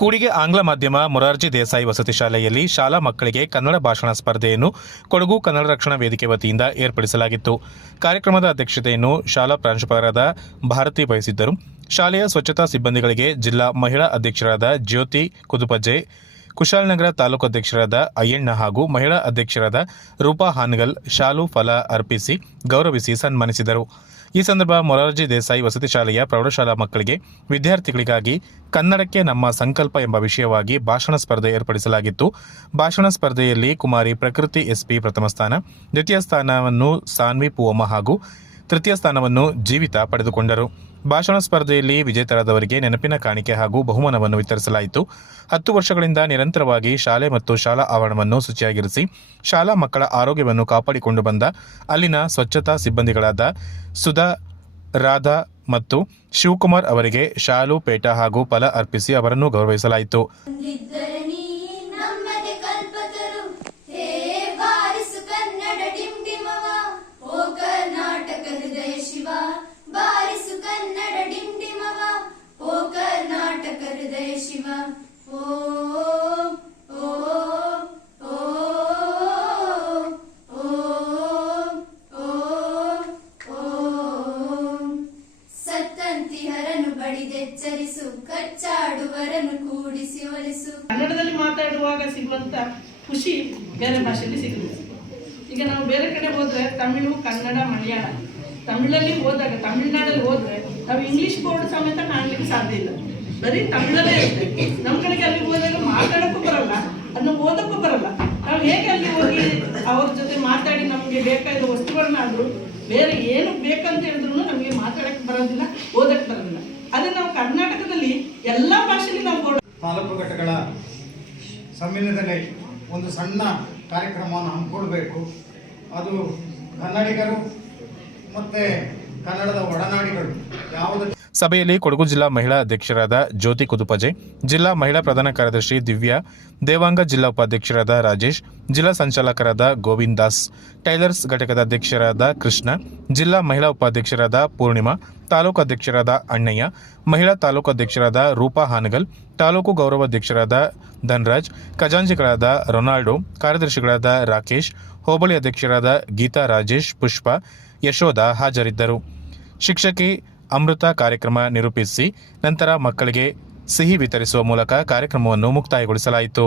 ಕೂಡಿಗೆ ಆಂಗ್ಲ ಮಾಧ್ಯಮ ಮೊರಾರ್ಜಿ ದೇಸಾಯಿ ವಸತಿ ಶಾಲೆಯಲ್ಲಿ ಶಾಲಾ ಮಕ್ಕಳಿಗೆ ಕನ್ನಡ ಭಾಷಣ ಸ್ಪರ್ಧೆಯನ್ನು ಕೊಡಗು ಕನ್ನಡ ರಕ್ಷಣಾ ವೇದಿಕೆ ವತಿಯಿಂದ ಏರ್ಪಡಿಸಲಾಗಿತ್ತು. ಕಾರ್ಯಕ್ರಮದ ಅಧ್ಯಕ್ಷತೆಯನ್ನು ಶಾಲಾ ಪ್ರಾಂಶುಪಾಲರಾದ ಭಾರತಿ ವಹಿಸಿದ್ದರು. ಶಾಲೆಯ ಸ್ವಚ್ಛತಾ ಸಿಬ್ಬಂದಿಗಳಿಗೆ ಜಿಲ್ಲಾ ಮಹಿಳಾ ಅಧ್ಯಕ್ಷರಾದ ಜ್ಯೋತಿ ಕುದುಪಜ್ಜೆ, ಕುಶಾಲನಗರ ತಾಲೂಕು ಅಧ್ಯಕ್ಷರಾದ ಅಯ್ಯಣ್ಣ ಹಾಗೂ ಮಹಿಳಾ ಅಧ್ಯಕ್ಷರಾದ ರೂಪಾ ಹಾನಗಲ್ ಶಾಲು ಫಲ ಅರ್ಪಿಸಿ ಗೌರವಿಸಿ ಸನ್ಮಾನಿಸಿದರು. ಈ ಸಂದರ್ಭ ಮೊರಾರ್ಜಿ ದೇಸಾಯಿ ವಸತಿ ಶಾಲೆಯ ಪ್ರೌಢಶಾಲಾ ಮಕ್ಕಳಿಗೆ ವಿದ್ಯಾರ್ಥಿಗಳಿಗಾಗಿ ಕನ್ನಡಕ್ಕೆ ನಮ್ಮ ಸಂಕಲ್ಪ ಎಂಬ ವಿಷಯವಾಗಿ ಭಾಷಣ ಸ್ಪರ್ಧೆ ಏರ್ಪಡಿಸಲಾಗಿತ್ತು. ಭಾಷಣ ಸ್ಪರ್ಧೆಯಲ್ಲಿ ಕುಮಾರಿ ಪ್ರಕೃತಿ ಎಸ್ಪಿ ಪ್ರಥಮ ಸ್ಥಾನ, ದ್ವಿತೀಯ ಸ್ಥಾನವನ್ನು ಸಾನ್ವಿ ಪೂವಮ್ಮ ಹಾಗೂ ತೃತೀಯ ಸ್ಥಾನವನ್ನು ಜೀವಿತ ಪಡೆದುಕೊಂಡರು. ಭಾಷಣ ಸ್ಪರ್ಧೆಯಲ್ಲಿ ವಿಜೇತರಾದವರಿಗೆ ನೆನಪಿನ ಕಾಣಿಕೆ ಹಾಗೂ ಬಹುಮಾನವನ್ನು ವಿತರಿಸಲಾಯಿತು. 10 ವರ್ಷಗಳಿಂದ ನಿರಂತರವಾಗಿ ಶಾಲೆ ಮತ್ತು ಶಾಲಾ ಆವರಣವನ್ನು ಶುಚಿಯಾಗಿರಿಸಿ ಶಾಲಾ ಮಕ್ಕಳ ಆರೋಗ್ಯವನ್ನು ಕಾಪಾಡಿಕೊಂಡು ಬಂದ ಅಲ್ಲಿನ ಸ್ವಚ್ಛತಾ ಸಿಬ್ಬಂದಿಗಳಾದ ಸುಧಾ, ರಾಧಾ ಮತ್ತು ಶಿವಕುಮಾರ್ ಅವರಿಗೆ ಶಾಲು, ಪೇಟ ಹಾಗೂ ಫಲ ಅರ್ಪಿಸಿ ಅವರನ್ನು ಗೌರವಿಸಲಾಯಿತು. ಕನ್ನಡದಲ್ಲಿ ಮಾತಾಡುವಾಗ ಸಿಗುವಂತ ಖುಷಿ ಬೇರೆ ಭಾಷೆಯಲ್ಲಿ ಸಿಗುತ್ತೆ. ಈಗ ನಾವು ಬೇರೆ ಕಡೆ ಹೋದ್ರೆ ತಮಿಳು, ಕನ್ನಡ, ಮಲಯಾಳ, ತಮಿಳಲ್ಲಿ ಹೋದಾಗ ತಮಿಳ್ನಾಡಲ್ಲಿ ಹೋದ್ರೆ ನಾವು ಇಂಗ್ಲಿಷ್ ಬೋರ್ಡ್ ಸಮೇತ ಕಾಣಲಿಕ್ಕೆ ಸಾಧ್ಯ ಇಲ್ಲ, ಬರೀ ತಮಿಳಲ್ಲೇ ಇರುತ್ತೆ. ನಮ್ಮ ಕಡೆಗೆ ಅಲ್ಲಿ ಹೋದಾಗ ಮಾತಾಡೋಕ್ಕೂ ಬರಲ್ಲ, ಅದನ್ನು ಓದಕ್ಕೂ ಬರಲ್ಲ. ನಾವು ಹೇಗೆ ಅಲ್ಲಿ ಹೋಗಿ ಅವ್ರ ಜೊತೆ ಮಾತಾಡಿ ನಮಗೆ ಬೇಕಾದ ವಸ್ತುಗಳನ್ನಾದ್ರೂ ಬೇರೆ ಏನು ಬೇಕಂತ ಹೇಳಿದ್ರು ನಮಗೆ ಮಾತಾಡಕ್ಕೆ ಬರೋದಿಲ್ಲ, ಓದಕ್ಕೆ ಬರೋದಿಲ್ಲ. ಅದೇ ನಾವು ಕರ್ನಾಟಕದಲ್ಲಿ ಎಲ್ಲ ಭಾಷೆಯಲ್ಲಿ ನಾವು ತಾಲೂಕು ಘಟಕಗಳ ಸಮ್ಮೇಳನದಲ್ಲಿ ಒಂದು ಸಣ್ಣ ಕಾರ್ಯಕ್ರಮವನ್ನು ಹಮ್ಮಿಕೊಳ್ಬೇಕು. ಅದು ಕನ್ನಡಿಗರು ಮತ್ತು ಕನ್ನಡದ ಒಡನಾಡಿಗಳು ಯಾವುದೇ. ಸಭೆಯಲ್ಲಿ ಕೊಡಗು ಜಿಲ್ಲಾ ಮಹಿಳಾ ಅಧ್ಯಕ್ಷರಾದ ಜ್ಯೋತಿ ಕುದುಪಜೆ, ಜಿಲ್ಲಾ ಮಹಿಳಾ ಪ್ರಧಾನ ಕಾರ್ಯದರ್ಶಿ ದಿವ್ಯಾ, ದೇವಾಂಗ ಜಿಲ್ಲಾ ಉಪಾಧ್ಯಕ್ಷರಾದ ರಾಜೇಶ್, ಜಿಲ್ಲಾ ಸಂಚಾಲಕರಾದ ಗೋವಿಂದ್ ದಾಸ್, ಟೈಲರ್ಸ್ ಘಟಕದ ಅಧ್ಯಕ್ಷರಾದ ಕೃಷ್ಣ, ಜಿಲ್ಲಾ ಮಹಿಳಾ ಉಪಾಧ್ಯಕ್ಷರಾದ ಪೂರ್ಣಿಮಾ, ತಾಲೂಕು ಅಧ್ಯಕ್ಷರಾದ ಅಣ್ಣಯ್ಯ, ಮಹಿಳಾ ತಾಲೂಕು ಅಧ್ಯಕ್ಷರಾದ ರೂಪಾ ಹಾನಗಲ್, ತಾಲೂಕು ಗೌರವಾಧ್ಯಕ್ಷರಾದ ಧನ್ರಾಜ್, ಖಜಾಂಚಿಗಳಾದ ರೊನಾಲ್ಡೋ, ಕಾರ್ಯದರ್ಶಿಗಳಾದ ರಾಕೇಶ್, ಹೋಬಳಿ ಅಧ್ಯಕ್ಷರಾದ ಗೀತಾ, ರಾಜೇಶ್, ಪುಷ್ಪ, ಯಶೋಧ ಹಾಜರಿದ್ದರು. ಶಿಕ್ಷಕಿ ಅಮೃತ ಕಾರ್ಯಕ್ರಮ ನಿರೂಪಿಸಿ ನಂತರ ಮಕ್ಕಳಿಗೆ ಸಿಹಿ ವಿತರಿಸುವ ಮೂಲಕ ಕಾರ್ಯಕ್ರಮವನ್ನು ಮುಕ್ತಾಯಗೊಳಿಸಲಾಯಿತು.